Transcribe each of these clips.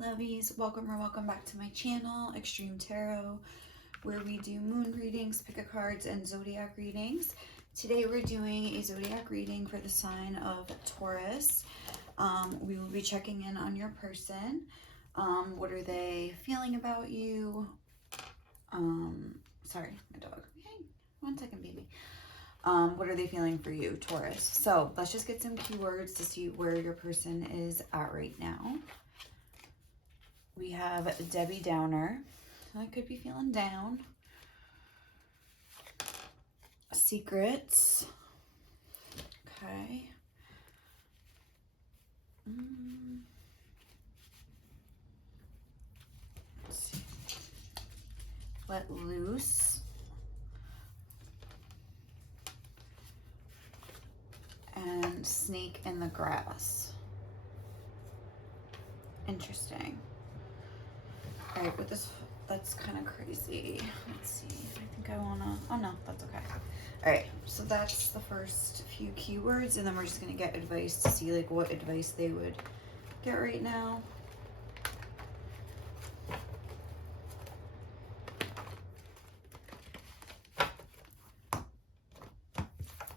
Hey lovies, welcome or welcome back to my channel, Extreme Tarot, where we do moon readings, pick a cards, and zodiac readings. Today we're doing a zodiac reading for the sign of Taurus. We will be checking in on your person. What are they feeling about you? Sorry, my dog. Hey, 1 second, baby. What are they feeling for you, Taurus? So let's just get some keywords to see where your person is at right now. We have Debbie Downer. I could be feeling down. Secrets. Okay. Let's see. Let loose. And snake in the grass. Interesting. All right, with this, that's kind of crazy. Let's see. I think I wanna. Oh no, that's okay. All right, so that's the first few keywords, and then we're just gonna get advice to see like what advice they would get right now.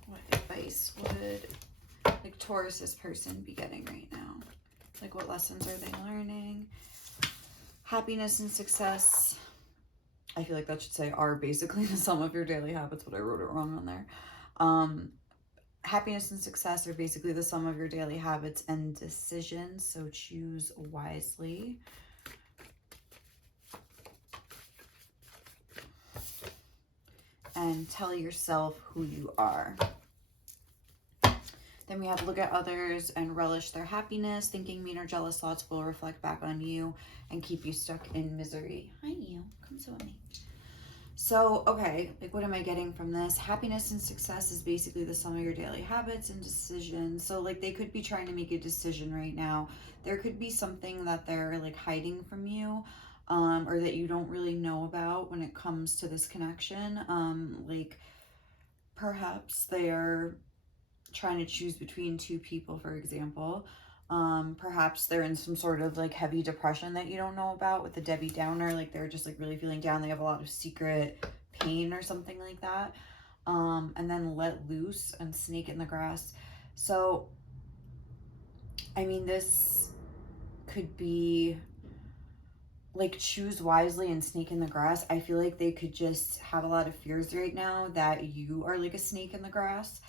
What advice would like Taurus's person be getting right now? Like what lessons are they learning? Happiness and success. I feel like that should say are basically the sum of your daily habits, but I wrote it wrong on there. Happiness and success are basically the sum of your daily habits and decisions, so choose wisely. And tell yourself who you are. Then we have look at others and relish their happiness. Thinking mean or jealous thoughts will reflect back on you and keep you stuck in misery. Hi, you. Come sit with me. So, okay, like what am I getting from this? Happiness and success is basically the sum of your daily habits and decisions. So, like they could be trying to make a decision right now. There could be something that they're like hiding from you, or that you don't really know about when it comes to this connection. Like perhaps they are trying to choose between two people, for example. Perhaps they're in some sort of like heavy depression that you don't know about with the Debbie Downer. Like they're just like really feeling down. They have a lot of secret pain or something like that. And then let loose and snake in the grass. So, I mean, this could be like choose wisely and snake in the grass. I feel like they could just have a lot of fears right now that you are like a snake in the grass.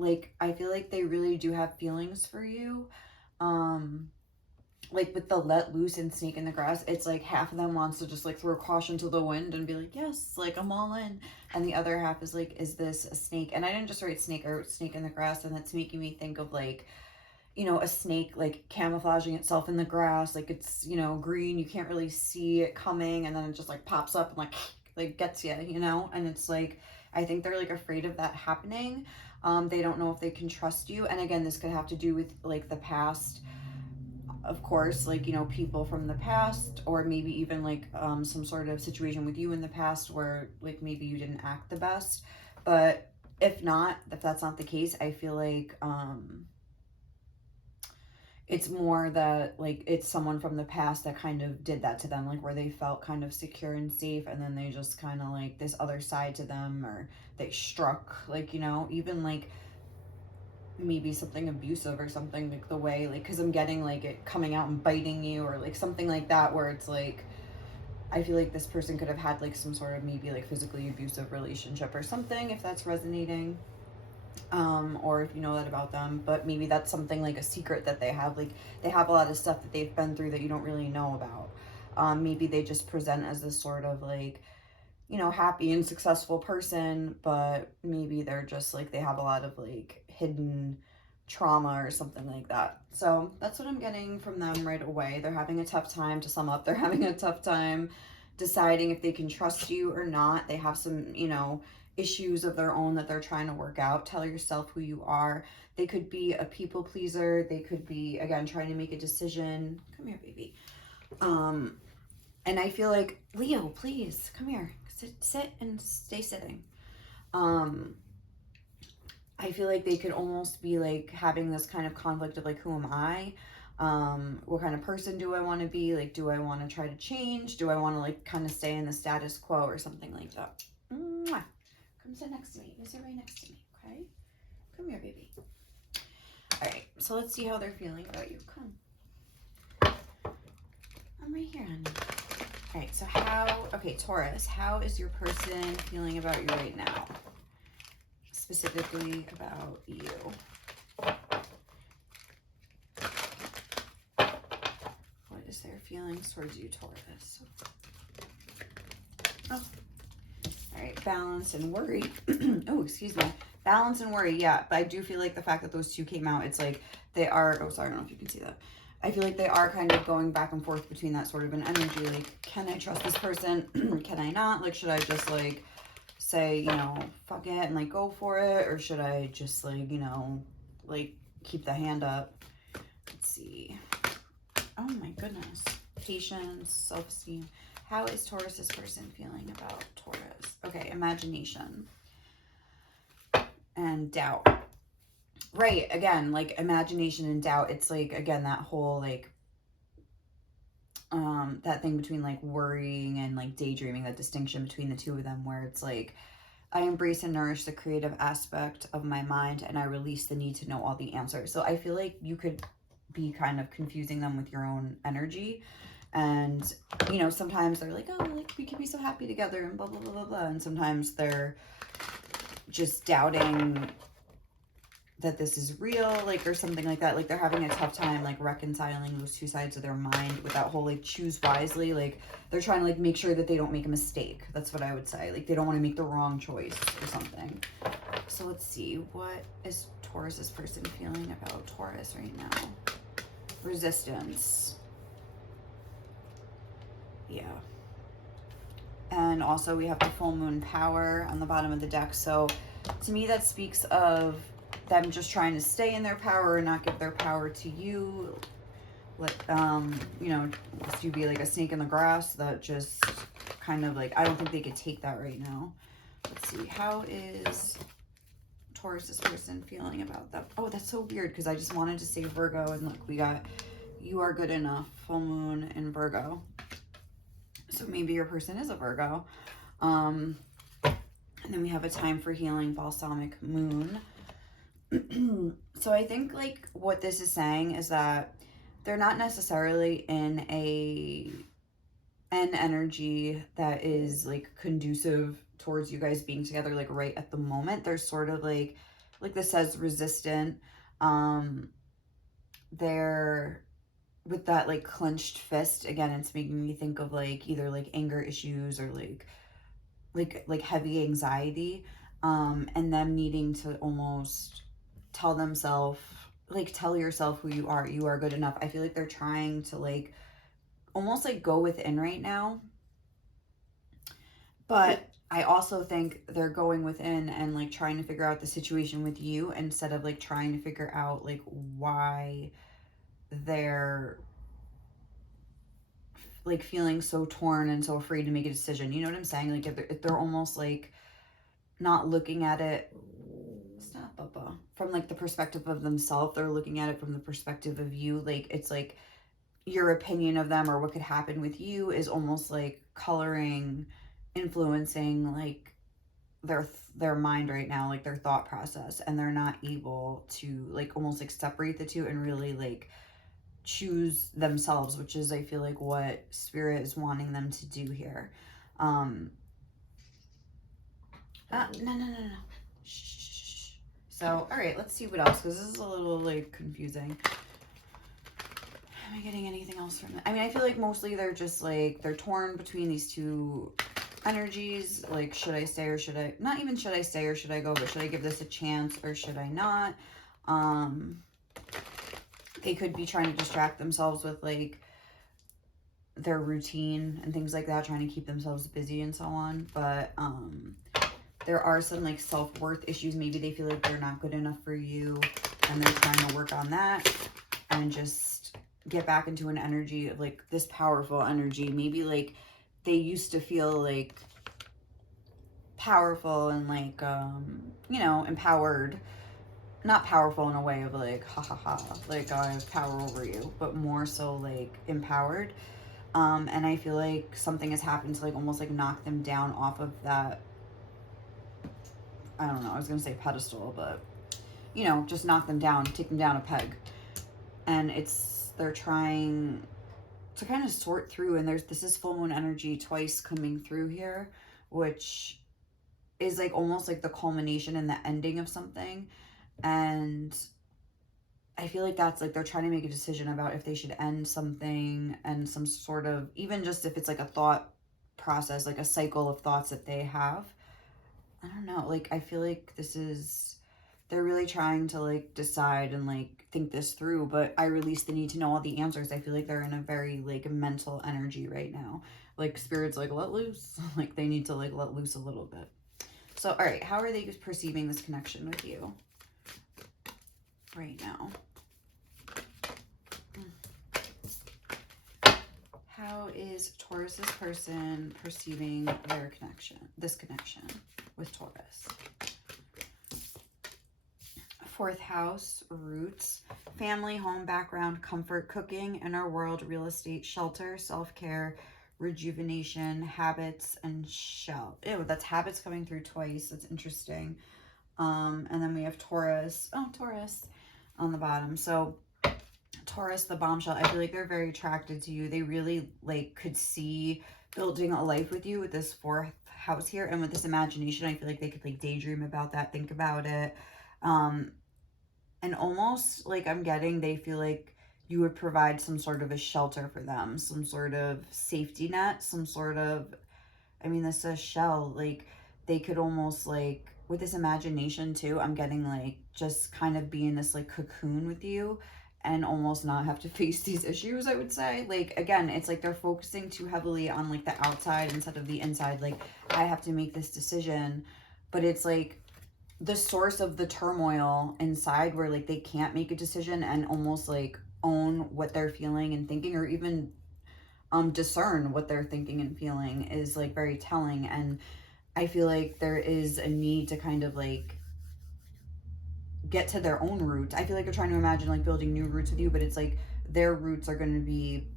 Like I feel like they really do have feelings for you. Like with the let loose and snake in the grass, it's like half of them wants to just like throw caution to the wind and be like, yes, like I'm all in. And the other half is like, is this a snake? And I didn't just write snake, I wrote snake in the grass, and that's making me think of like, you know, a snake like camouflaging itself in the grass, like it's, you know, green, you can't really see it coming, and then it just like pops up and like gets you, you know. And it's like I think they're like afraid of that happening. They don't know if they can trust you. And again, this could have to do with like the past, of course, like, you know, people from the past, or maybe even like some sort of situation with you in the past where like maybe you didn't act the best. But if that's not the case, I feel like it's more that like it's someone from the past that kind of did that to them, like where they felt kind of secure and safe, and then they just kind of like this other side to them, or they struck, like, you know, even like maybe something abusive or something, like the way, like, because I'm getting like it coming out and biting you, or like something like that, where it's like I feel like this person could have had like some sort of maybe like physically abusive relationship or something, if that's resonating. Or if you know that about them, but maybe that's something like a secret that they have, like they have a lot of stuff that they've been through that you don't really know about. Maybe they just present as this sort of like, you know, happy and successful person, but maybe they're just like, they have a lot of like hidden trauma or something like that. So that's what I'm getting from them right away. They're having a tough time, to sum up, they're having a tough time deciding if they can trust you or not. They have some, you know, issues of their own that they're trying to work out. Tell yourself who you are. They could be a people pleaser. They could be, again, trying to make a decision. Come here, baby. And I feel like, Leo, please, come here. Sit and stay sitting. I feel like they could almost be like having this kind of conflict of like, who am I? What kind of person do I want to be? Like, do I want to try to change? Do I want to like kind of stay in the status quo or something like that? Mwah. Come sit next to me. You sit right next to me, okay? Come here, baby. All right, so let's see how they're feeling about you. Come. I'm right here, honey. All right, so okay, Taurus, how is your person feeling about you right now? Specifically about you. What is their feelings towards you, Taurus? Oh. All right, balance and worry. Oh, excuse me. Balance and worry, yeah. But I do feel like the fact that those two came out, it's like they are, oh, sorry, I don't know if you can see that. I feel like they are kind of going back and forth between that sort of an energy. Like, can I trust this person? Can I not? Like, should I just, like, say, you know, fuck it and, like, go for it? Or should I just, like, you know, like, keep the hand up? Let's see. Oh, my goodness. Patience, self-esteem. How is Taurus's person feeling about Taurus? Okay, imagination and doubt. Right, again, like imagination and doubt. It's like, again, that whole like that thing between like worrying and like daydreaming, that distinction between the two of them, where it's like, I embrace and nourish the creative aspect of my mind and I release the need to know all the answers. So I feel like you could be kind of confusing them with your own energy. And, you know, sometimes they're like, oh, like we could be so happy together and blah, blah, blah, blah, blah. And sometimes they're just doubting that this is real, like, or something like that. Like, they're having a tough time, like, reconciling those two sides of their mind with that whole, like, choose wisely. Like, they're trying to, like, make sure that they don't make a mistake. That's what I would say. Like, they don't want to make the wrong choice or something. So let's see. What is Taurus's person feeling about Taurus right now? Resistance. Yeah. And also we have the full moon power on the bottom of the deck. So to me, that speaks of them just trying to stay in their power and not give their power to you. Let, you know, just you be like a snake in the grass that just kind of like, I don't think they could take that right now. Let's see. How is Taurus's person feeling about that? Oh, that's so weird because I just wanted to say Virgo and look, we got you are good enough, full moon in Virgo. So maybe your person is a Virgo. And then we have a time for healing, balsamic moon. So I think like what this is saying is that they're not necessarily in an energy that is like conducive towards you guys being together like right at the moment. They're sort of like this says resistant. They're with that like clenched fist. Again, it's making me think of like either like anger issues or like heavy anxiety, and them needing to almost tell themselves, like, tell yourself who you are good enough. I feel like they're trying to like almost like go within right now, but I also think they're going within and like trying to figure out the situation with you instead of like trying to figure out like why they're like feeling so torn and so afraid to make a decision. You know what I'm saying? Like if they're almost like not looking at it, stop, Bubba, from like the perspective of themselves. They're looking at it from the perspective of you. Like it's like your opinion of them or what could happen with you is almost like coloring, influencing like their mind right now, like their thought process, and they're not able to like almost like separate the two and really like choose themselves, which is I feel like what spirit is wanting them to do here. No. Shh. So all right, let's see what else, because this is a little like confusing. Am I getting anything else from it? I mean, I feel like mostly they're just like they're torn between these two energies. Like, should I stay or should I not even should I stay or should I go, but should I give this a chance or should I not? They could be trying to distract themselves with like their routine and things like that, trying to keep themselves busy and so on. But there are some like self-worth issues. Maybe they feel like they're not good enough for you and they're trying to work on that and just get back into an energy of like this powerful energy. Maybe like they used to feel like powerful and like you know, empowered, not powerful in a way of like, ha ha ha, like I have power over you, but more so like empowered. And I feel like something has happened to like almost like knock them down off of that, I don't know, I was gonna say pedestal, but you know, just knock them down, take them down a peg. And they're trying to kind of sort through, and this is full moon energy twice coming through here, which is like almost like the culmination and the ending of something. And I feel like that's like they're trying to make a decision about if they should end something, and some sort of, even just if it's like a thought process, like a cycle of thoughts that they have. I don't know, like I feel like they're really trying to like decide and like think this through, but I release the need to know all the answers. I feel like they're in a very like mental energy right now. Like spirit's like, let loose. Like they need to like let loose a little bit. So, all right, how are they perceiving this connection with you right now? How is Taurus's person perceiving this connection with Taurus? Fourth house, roots, family, home, background, comfort, cooking, inner world, real estate, shelter, self-care, rejuvenation, habits, and shell. Ew, that's habits coming through twice. That's interesting. And then we have Taurus. Oh, Taurus on the bottom. So Taurus, the bombshell, I feel like they're very attracted to you. They really like could see building a life with you with this fourth house here, and with this imagination. I feel like they could like daydream about that, think about it. And almost like I'm getting, they feel like you would provide some sort of a shelter for them, some sort of safety net, some sort of, I mean, this says shell, like they could almost like, with this imagination too, I'm getting like just kind of be in this like cocoon with you and almost not have to face these issues, I would say. Like, again, it's like they're focusing too heavily on like the outside instead of the inside. Like, I have to make this decision, but it's like the source of the turmoil inside where like they can't make a decision and almost like own what they're feeling and thinking, or even discern what they're thinking and feeling, is like very telling. And I feel like there is a need to kind of like get to their own roots. I feel like they're trying to imagine like building new roots with you, but it's like their roots are going to be,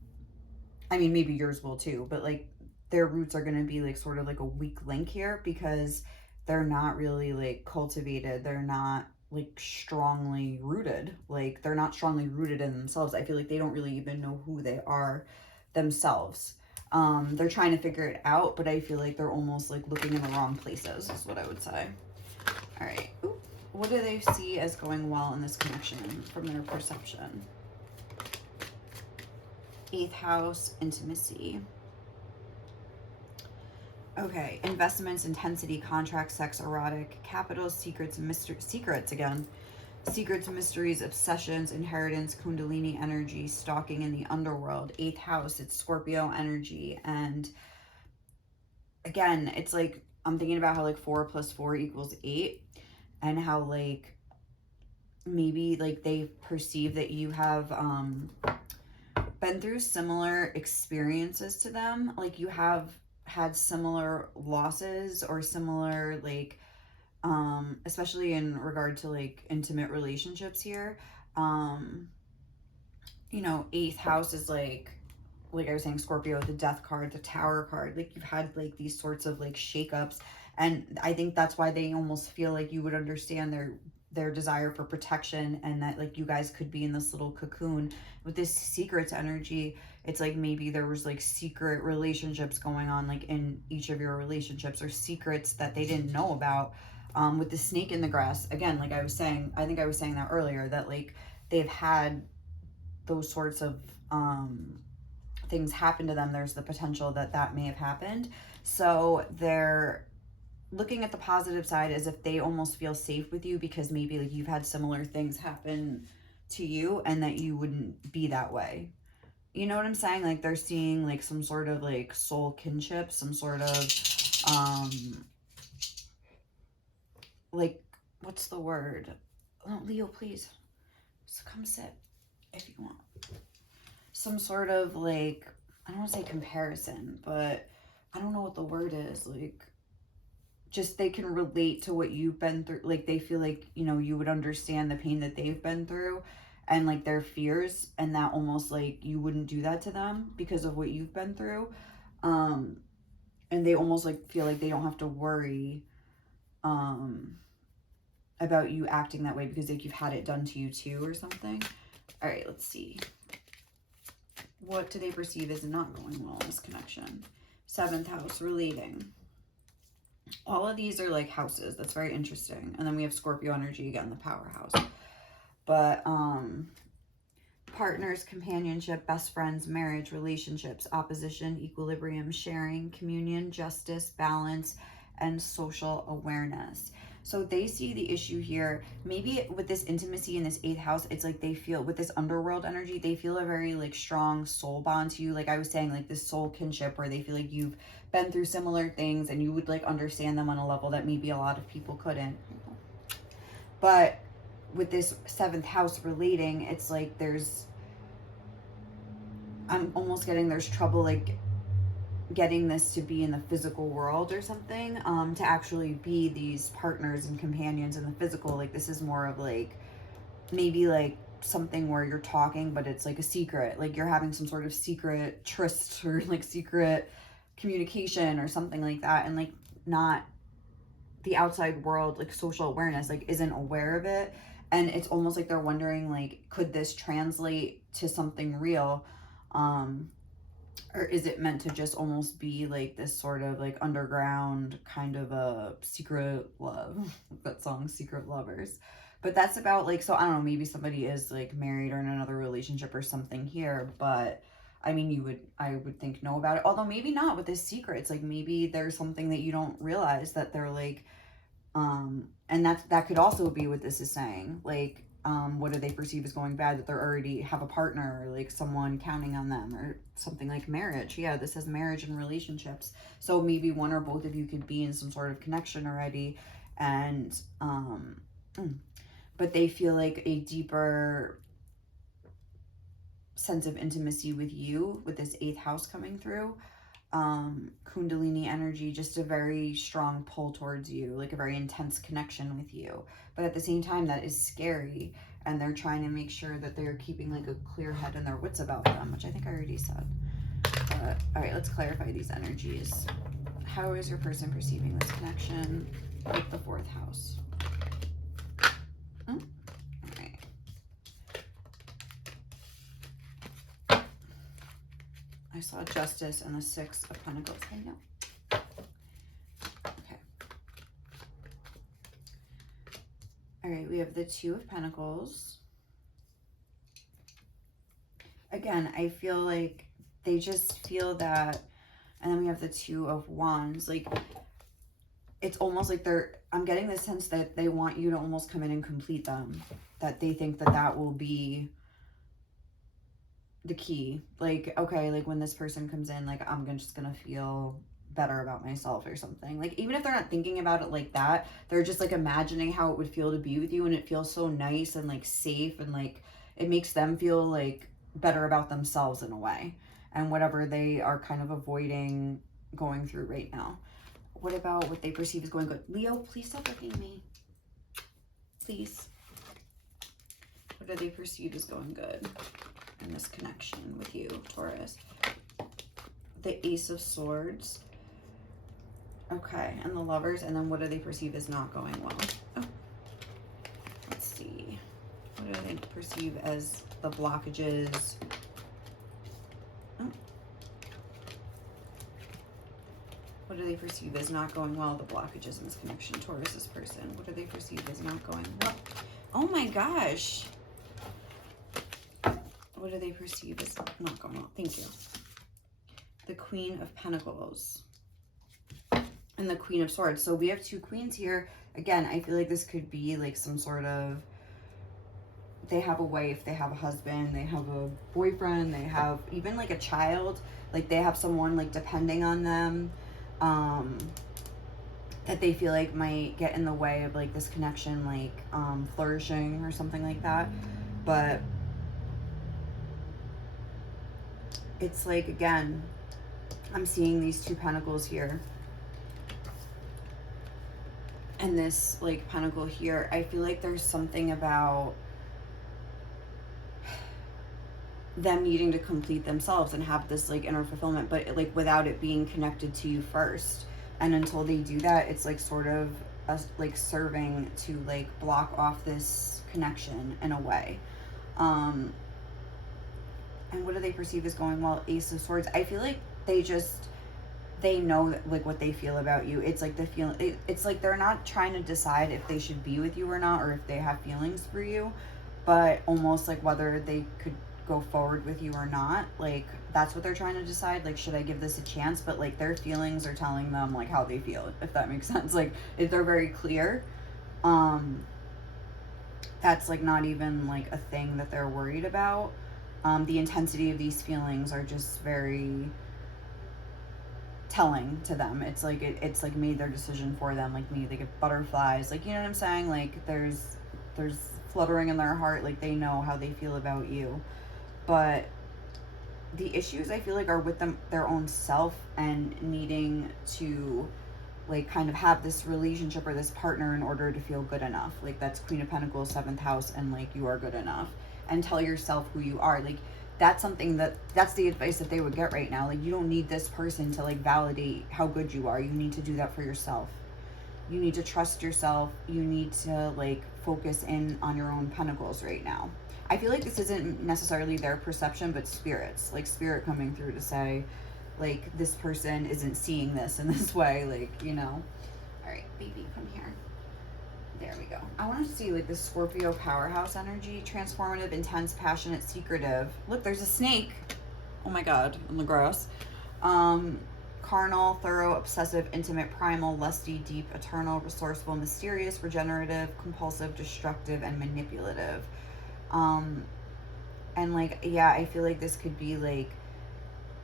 I mean, maybe yours will too, but like their roots are going to be like sort of like a weak link here, because they're not really like cultivated. They're not like strongly rooted. Like they're not strongly rooted in themselves. I feel like they don't really even know who they are themselves. They're trying to figure it out, but I feel like they're almost like looking in the wrong places, is what I would say. All right. Ooh. What do they see as going well in this connection from their perception? Eighth house, intimacy. Okay, investments, intensity, contract, sex, erotic, capitals, secrets, secrets again. Secrets, mysteries, obsessions, inheritance, kundalini energy, stalking in the underworld. Eighth house, it's Scorpio energy. And again, it's like, I'm thinking about how like 4 + 4 = 8, and how like maybe like they perceive that you have been through similar experiences to them. Like you have had similar losses or similar like especially in regard to like intimate relationships here. You know, eighth house is like I was saying, Scorpio, the death card, the tower card. Like you've had like these sorts of like shakeups, and I think that's why they almost feel like you would understand their desire for protection, and that like you guys could be in this little cocoon with this secrets energy. It's like maybe there was like secret relationships going on like in each of your relationships, or secrets that they didn't know about. With the snake in the grass, again, like I was saying, I think I was saying that earlier, that like they've had those sorts of things happen to them. There's the potential that that may have happened. So they're looking at the positive side as if they almost feel safe with you, because maybe like you've had similar things happen to you, and that you wouldn't be that way. You know what I'm saying? Like they're seeing like some sort of like soul kinship, some sort of like, what's the word? Oh, Leo, please. So come sit if you want. Some sort of like, I don't want to say comparison, but I don't know what the word is. Like just they can relate to what you've been through. Like they feel like, you know, you would understand the pain that they've been through and like their fears, and that almost like you wouldn't do that to them because of what you've been through. And they almost like feel like they don't have to worry about you acting that way because like you've had it done to you too or something. All right, let's see. What do they perceive as not going well in this connection? 7th house, relating. All of these are like houses. That's very interesting. And then we have Scorpio energy again, the powerhouse. But partners, companionship, best friends, marriage, relationships, opposition, equilibrium, sharing, communion, justice, balance, and social awareness. So they see the issue here, maybe with this intimacy in this 8th house, it's like they feel, with this underworld energy, they feel a very like strong soul bond to you. Like I was saying, like this soul kinship where they feel like you've been through similar things and you would like understand them on a level that maybe a lot of people couldn't. But with this 7th house relating, it's like I'm almost getting there's trouble like getting this to be in the physical world or something, to actually be these partners and companions in the physical. Like this is more of like maybe like something where you're talking but it's like a secret, like you're having some sort of secret tryst or like secret communication or something like that, and like not the outside world, like social awareness, like isn't aware of it. And it's almost like they're wondering like, could this translate to something real, or is it meant to just almost be like this sort of like underground kind of a secret love? That song, Secret Lovers. But that's about like, so I don't know, maybe somebody is like married or in another relationship or something here, but I mean, I would think know about it. Although maybe not with this secret. It's like maybe there's something that you don't realize that they're like, and that could also be what this is saying. Like, what do they perceive as going bad, that they're already have a partner or like someone counting on them or something, like marriage. Yeah, this says marriage and relationships. So maybe one or both of you could be in some sort of connection already, and but they feel like a deeper sense of intimacy with you with this 8th house coming through. Kundalini energy, just a very strong pull towards you, like a very intense connection with you. But at the same time, that is scary, and they're trying to make sure that they're keeping like a clear head and their wits about them, which I think I already said. All right, let's clarify these energies. How is your person perceiving this connection with the 4th house? All right. I saw Justice and the 6 of Pentacles. I know. Okay. All right, we have the 2 of Pentacles. Again, I feel like they just feel that, and then we have the 2 of Wands. Like, it's almost like I'm getting the sense that they want you to almost come in and complete them. That they think that that will be the key. Like, okay, like when this person comes in, like I'm just gonna feel better about myself or something. Like even if they're not thinking about it like that, they're just like imagining how it would feel to be with you, and it feels so nice and like safe, and like it makes them feel like better about themselves in a way, and whatever they are kind of avoiding going through right now. What about what they perceive as going good? Leo, please stop looking at me. Please. What do they perceive as going good in this connection with you, Taurus? The Ace of Swords. Okay, and the Lovers. And then what do they perceive as not going well? Oh. Let's see. What do they perceive as the blockages? Oh. What do they perceive as not going well, the blockages in this connection, Taurus's person? What do they perceive as not going well? Oh my gosh. What do they perceive as not going well? Thank you. The Queen of Pentacles and the Queen of Swords. So we have 2 queens here. Again, I feel like this could be like some sort of, they have a wife, they have a husband, they have a boyfriend, they have even like a child. Like they have someone like depending on them, that they feel like might get in the way of like this connection, like flourishing or something like that. But it's like, again, I'm seeing these 2 pentacles here. And this like pentacle here, I feel like there's something about them needing to complete themselves and have this like inner fulfillment, but like without it being connected to you first. And until they do that, it's like sort of like serving to like block off this connection in a way. And what do they perceive as going well? Ace of Swords. I feel like they know that, like what they feel about you. It's like the feel. It's like they're not trying to decide if they should be with you or not, or if they have feelings for you, but almost like whether they could go forward with you or not. Like that's what they're trying to decide. Like, should I give this a chance? But like their feelings are telling them like how they feel, if that makes sense. Like if they're very clear, that's like not even like a thing that they're worried about. The intensity of these feelings are just very telling to them. It's like it's like made their decision for them. Like me, they get butterflies. Like, you know what I'm saying? Like there's fluttering in their heart. Like they know how they feel about you. But the issues I feel like are with them, their own self, and needing to like kind of have this relationship or this partner in order to feel good enough. Like that's Queen of Pentacles, 7th house, and like you are good enough. And tell yourself who you are. Like that's something that's the advice that they would get right now. Like you don't need this person to like validate how good you are. You need to do that for yourself. You need to trust yourself. You need to like focus in on your own pentacles right now. I feel like this isn't necessarily their perception, but spirits, like spirit coming through to say, like, this person isn't seeing this in this way, like, you know. All right, baby, come here. There we go. I want to see, like, the Scorpio powerhouse energy, transformative, intense, passionate, secretive. Look, there's a snake. Oh my God, in the grass. Carnal, thorough, obsessive, intimate, primal, lusty, deep, eternal, resourceful, mysterious, regenerative, compulsive, destructive, and manipulative. And like, yeah, I feel like this could be like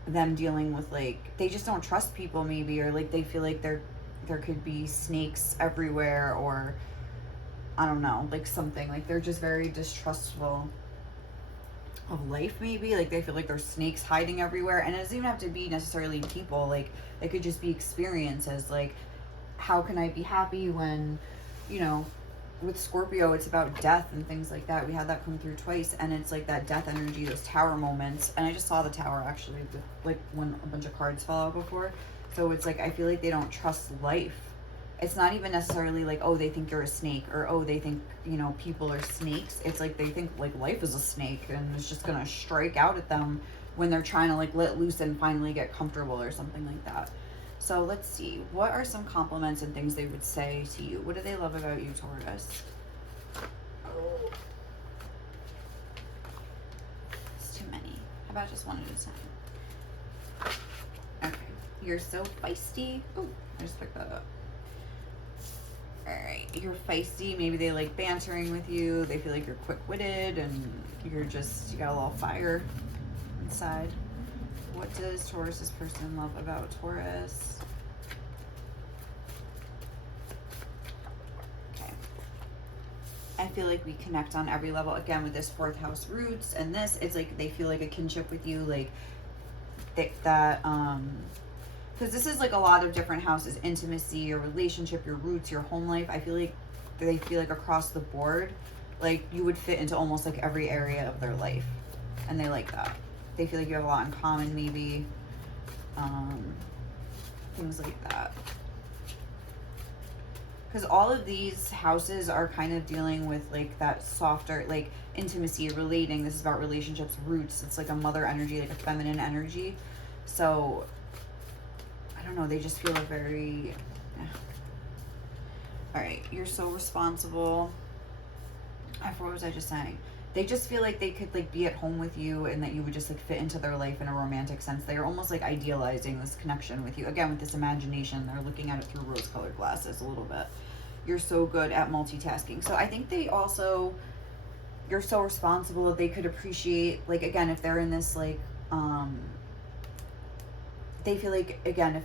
them dealing with like, they just don't trust people maybe, or like they feel like there could be snakes everywhere, or I don't know, like something, like they're just very distrustful of life maybe. Like they feel like there's snakes hiding everywhere, and it doesn't even have to be necessarily people. Like it could just be experiences. Like how can I be happy when, you know, with Scorpio, it's about death and things like that. We had that come through twice, and it's like that death energy, those tower moments. And I just saw the tower actually, like when a bunch of cards fell out before. So it's like, I feel like they don't trust life. It's not even necessarily like, oh, they think you're a snake, or oh, they think, you know, people are snakes. It's like they think like life is a snake, and it's just gonna strike out at them when they're trying to like let loose and finally get comfortable or something like that. So let's see. What are some compliments and things they would say to you? What do they love about you, Taurus? Oh. It's too many. How about just one at a time? Okay. You're so feisty. Oh, I just picked that up. Alright. You're feisty. Maybe they like bantering with you. They feel like you're quick-witted, and you got a little fire inside. What does Taurus's person love about Taurus? Okay. I feel like we connect on every level. Again, with this 4th house roots and this, it's like they feel like a kinship with you, like that, because this is like a lot of different houses: intimacy, your relationship, your roots, your home life. I feel like they feel like across the board, like you would fit into almost like every area of their life, and they like that. They feel like you have a lot in common, maybe. Things like that. Because all of these houses are kind of dealing with like that softer, like intimacy, relating. This is about relationships, roots. It's like a mother energy, like a feminine energy. So, I don't know. They just feel very... All right. You're so responsible. What was I just saying? They just feel like they could like be at home with you, and that you would just like fit into their life in a romantic sense. They are almost like idealizing this connection with you. Again, with this imagination, they're looking at it through rose-colored glasses a little bit. You're so good at multitasking. So I think they also, you're so responsible. They could appreciate, like, again, if they're in this like, they feel like, again,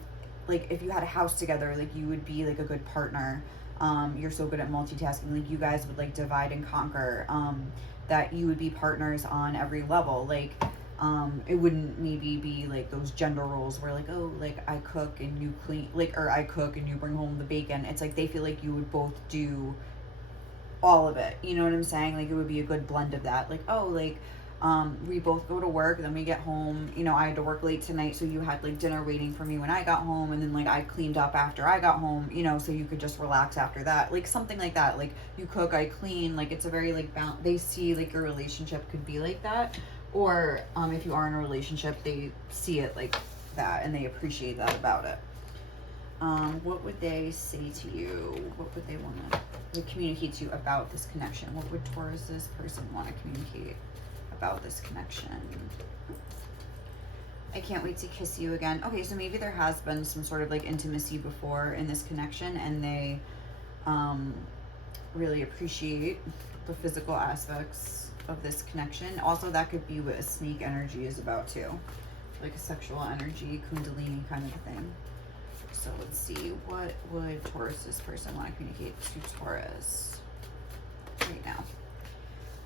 if you had a house together, like you would be like a good partner. You're so good at multitasking. Like you guys would like divide and conquer. That you would be partners on every level. Like, It wouldn't maybe be like those gender roles where like, oh, like I cook and you clean, like, or I cook and you bring home the bacon. It's like they feel like you would both do all of it. You know what I'm saying? Like it would be a good blend of that. Like, oh, like we both go to work, then we get home. You know, I had to work late tonight, so you had like dinner waiting for me when I got home, and then like I cleaned up after I got home. You know, so you could just relax after that, like something like that. Like you cook, I clean. Like it's a very like they see like your relationship could be like that, or if you are in a relationship, they see it like that and they appreciate that about it. What would they say to you? What would they want to communicate to you about this connection? What would Taurus's person want to communicate about this connection? I can't wait to kiss you again. Okay, so maybe there has been some sort of like intimacy before in this connection, and they really appreciate the physical aspects of this connection. Also, that could be what a snake energy is about too, like a sexual energy, kundalini kind of a thing. So let's see, what would Taurus's person want to communicate to Taurus right now?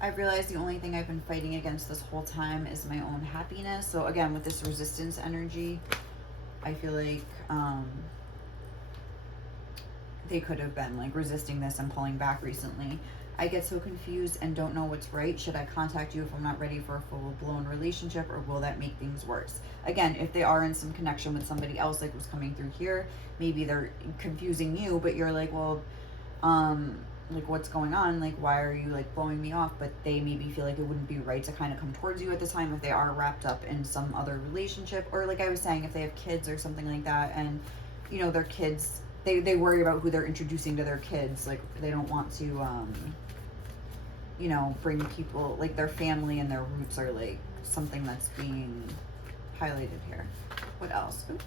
I've realized the only thing I've been fighting against this whole time is my own happiness. So again, with this resistance energy, I feel like they could have been like resisting this and pulling back recently. I get so confused and don't know what's right. Should I contact you if I'm not ready for a full-blown relationship, or will that make things worse? Again, if they are in some connection with somebody else, like was coming through here, maybe they're confusing you, but you're like, well, like what's going on? Like, why are you like blowing me off? But they maybe feel like it wouldn't be right to kind of come towards you at the time if they are wrapped up in some other relationship, or like I was saying, if they have kids or something like that, and you know, their kids, they worry about who they're introducing to their kids. Like they don't want to, you know, bring people, like their family and their roots are like something that's being highlighted here. What else? Ooh.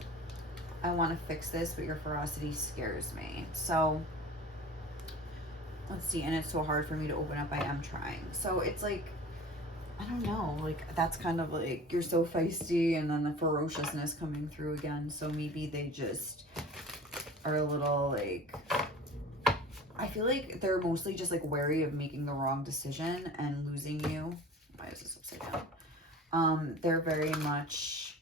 I want to fix this, but your ferocity scares me. So let's see, and it's so hard for me to open up. I am trying. So it's like, I don't know, like that's kind of like you're so feisty, and then the ferociousness coming through again. So maybe they just are a little like, I feel like they're mostly just like wary of making the wrong decision and losing you. Why is this upside down? They're very much,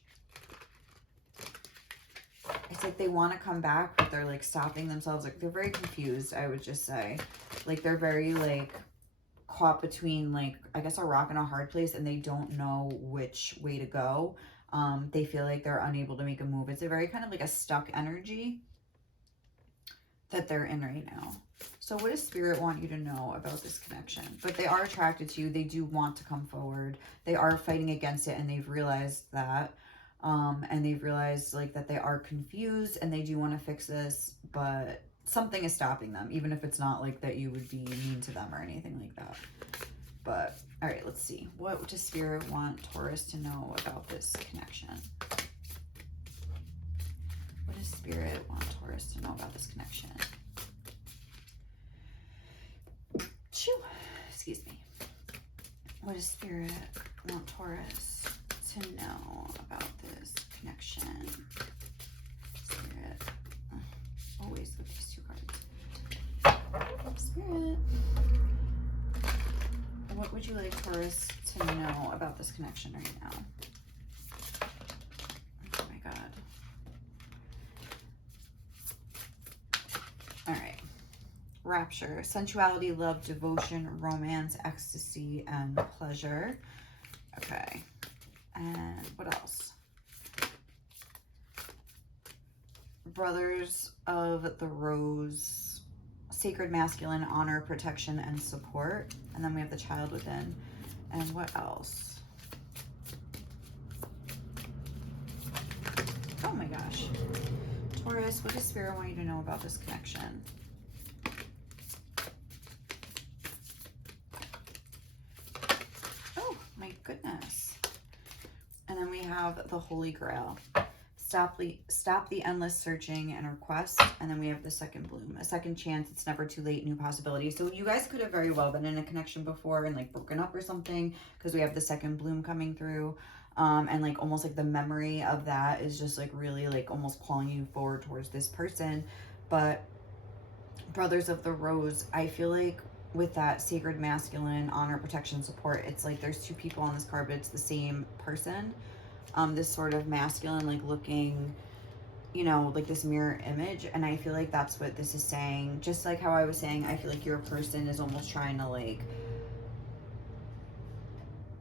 it's like they want to come back, but they're like stopping themselves. Like they're very confused, I would just say. Like they're very like caught between like, I guess, a rock and a hard place, and they don't know which way to go. They feel like they're unable to make a move. It's a very kind of like a stuck energy that they're in right now. So what does Spirit want you to know about this connection? But they are attracted to you. They do want to come forward. They are fighting against it, and they've realized that. And they've realized like that they are confused, and they do want to fix this, but something is stopping them, even if it's not like that you would be mean to them or anything like that. But all right, let's see. What does Spirit want Taurus to know about this connection? What does Spirit want Taurus to know about this connection? Shoo. Excuse me. What does Spirit want Taurus to know about this connection? Spirit. Always with these two cards. Spirit. What would you like Taurus to know about this connection right now? Oh my God. All right. Rapture, sensuality, love, devotion, romance, ecstasy, and pleasure. Okay. And what else? Brothers of the Rose, sacred masculine, honor, protection, and support. And then we have the child within. And what else? Oh my gosh. Taurus, what does Spirit want you to know about this connection? Oh my goodness. And then we have the Holy Grail. Stop the endless searching and request. And then we have the second bloom, a second chance. It's never too late, new possibilities. So you guys could have very well been in a connection before and like broken up or something, because we have the second bloom coming through. And like almost like the memory of that is just like really like almost calling you forward towards this person. But Brothers of the Rose, I feel like with that sacred masculine, honor, protection, support, it's like there's two people on this card, but it's the same person. This sort of masculine, like looking, you know, like this mirror image. And I feel like that's what this is saying. Just like how I was saying, I feel like your person is almost trying to like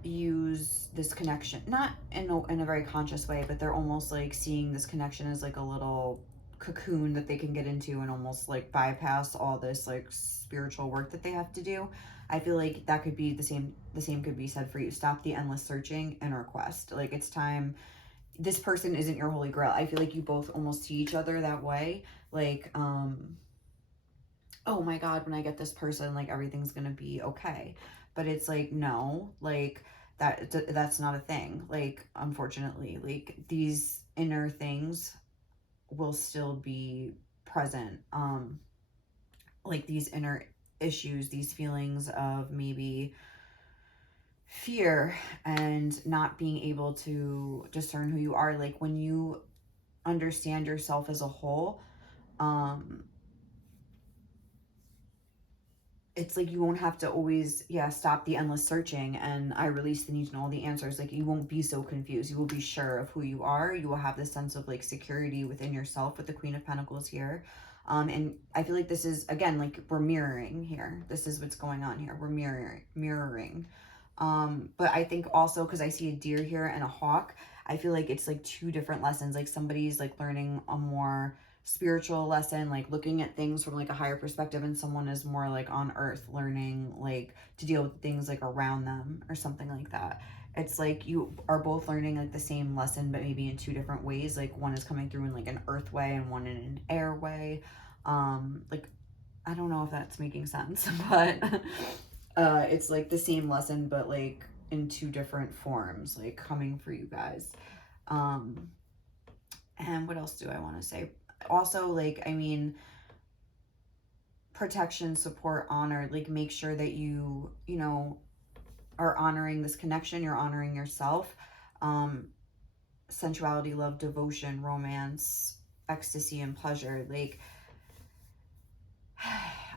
use this connection, not in a very conscious way, but they're almost like seeing this connection as like a little cocoon that they can get into and almost like bypass all this like spiritual work that they have to do. I feel like that could be the same could be said for you. Stop the endless searching and request. Like, it's time. This person isn't your holy grail. I feel like you both almost see each other that way. Like, oh my God, when I get this person, like everything's gonna be okay. But it's like, no, like that's not a thing. Like, unfortunately, like these inner things will still be present. Like these inner issues, these feelings of maybe fear and not being able to discern who you are. Like, when you understand yourself as a whole, it's like you won't have to always, yeah, stop the endless searching and I release the need to know all the answers. Like, you won't be so confused. You will be sure of who you are. You will have this sense of like security within yourself with the Queen of Pentacles here. And I feel like this is, again, like we're mirroring here. This is what's going on here. We're mirroring. But I think also, because I see a deer here and a hawk, I feel like it's like two different lessons. Like, somebody's like learning a more spiritual lesson, like looking at things from like a higher perspective, and someone is more like on earth learning like to deal with things like around them or something like that. It's like you are both learning like the same lesson, but maybe in two different ways. Like, one is coming through in like an earth way and one in an air way. Like, I don't know if that's making sense, but it's like the same lesson, but like in two different forms, like coming for you guys. And what else do I want to say? Also, like, I mean, protection, support, honor, like make sure that you know, are honoring this connection, you're honoring yourself. Sensuality, love, devotion, romance, ecstasy, and pleasure. Like,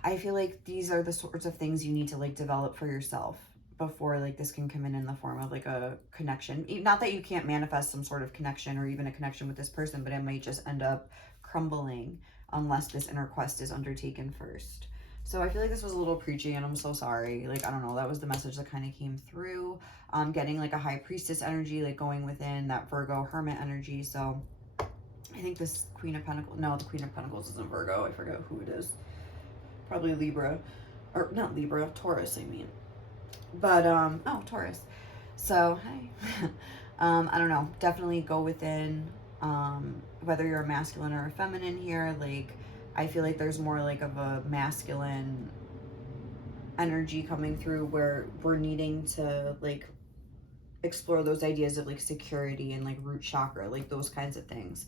I feel like these are the sorts of things you need to like develop for yourself before like this can come in the form of like a connection. Not that you can't manifest some sort of connection or even a connection with this person, but it might just end up crumbling unless this inner quest is undertaken first. So I feel like this was a little preachy and I'm so sorry. Like, I don't know, that was the message that kind of came through. Getting like a high priestess energy, like going within that Virgo hermit energy. So I think this Queen of Pentacles, no, the Queen of Pentacles isn't Virgo. I forget who it is. Probably Libra, or not Libra, Taurus, I mean. But, oh, Taurus. So, hey. I don't know. Definitely go within, whether you're a masculine or a feminine here. Like, I feel like there's more like of a masculine energy coming through where we're needing to like explore those ideas of like security and like root chakra, like those kinds of things,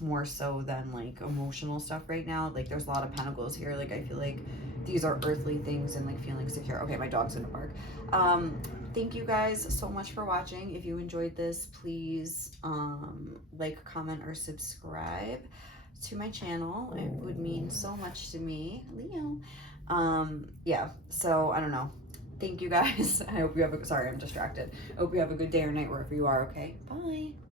more so than like emotional stuff right now. Like, there's a lot of pentacles here. Like, I feel like these are earthly things and like feeling secure. Okay, my dog's gonna bark. Thank you guys so much for watching. If you enjoyed this, please like, comment, or subscribe to my channel. It would mean so much to me, Leo. Yeah, so I don't know. Thank you guys. I hope you have a, sorry, I'm distracted. I hope you have a good day or night wherever you are, okay? Bye.